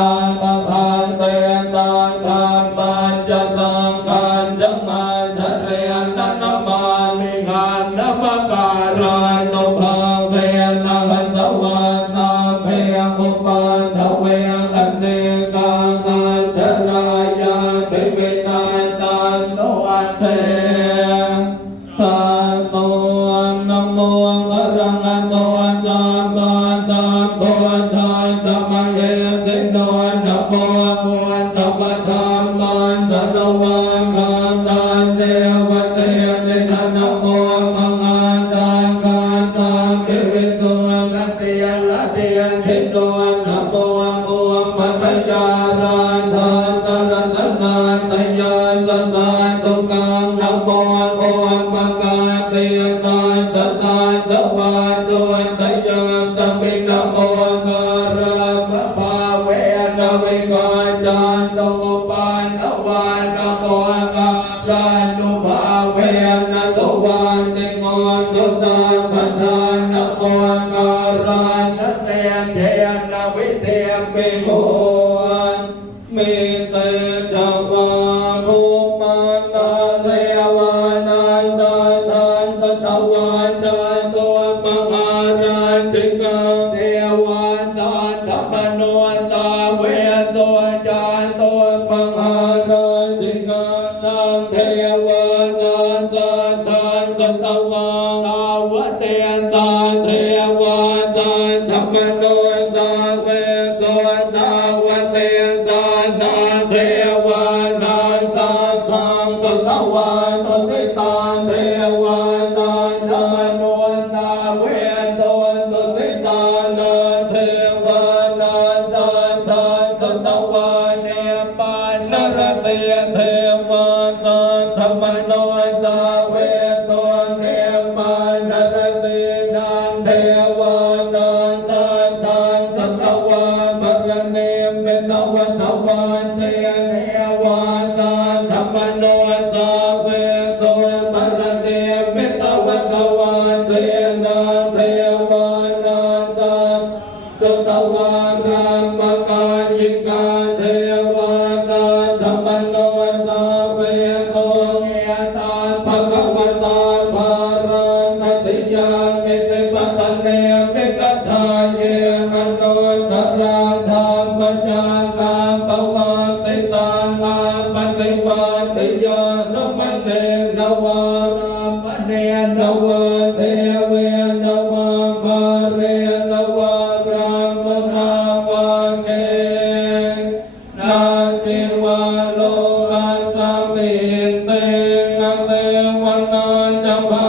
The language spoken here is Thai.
ตังปะพันเตตังธรรมัญจะตังกันจังมาจะเรียนนันมามิขันธมการานุภาเวนะหันตวันนาเพยอุปันทเวอเนกังอันตรายาปิวินันตันโนอันเทสาธุนะโมอะระหะโตสัมมาสัมพุทธัสสะนะเยติโนนะโมพุทธปะธัมมัสสะตวังคันตันเทวเตนิธนะโมมังอาตังกันตังปิวิตุกัตติยะละเตียนทิโนนะโมโอมัตยารันทันตรัตนันตยาสัตตาตุกังนะโมโอมังกาเตียตันตตาสวาตุตยาสัมปินะโมการะมะภาเวนะวิกาจันโตปันนวานนะโมการะนุภาเวนะโตวันติงอนตุตังปะทานนะโมการะนะเตเทนะวิเทมิโหมิเตจักวาภูมานาเทวานาสัตตันตตวาจันโตมหาราชิกาเทวาสัตตมโนตาเวโสจันโตมหาราชิกานังเทวานาสัตตันตตวาตาวเตสังเทวาสัตตมโนตาเวโสตาวเตสังนาเทวานาสัตตังตตวาตติตังเทวานานาโนตาเวโสตติตังนาเทวานาสัตตังตตวาเนปานรเตเทวาสัตตมโนตาเวโสเนปานรเตนังเทวานาสัตตังตตวาปรเนมิตวัฏวันเตเทวาสัตตมโนตาเวโสปรเนมิตวัฏวันเตนังเทวานาสัตจุตวารามกายิกาเทวาสัตตมโนตาเวโสเยตาภะคะวตาภารังติยังเอติปัตตเนมิกทาเยกันโนตราธรรมจังกังปวัตติตังอาปฏิวัติโยสมณเณนวะรามเณนวะเทเวนวะภาเรนวะพระมุนาวะเกนาจิวะโลกัสสมิเตงะเตวันนันจะภา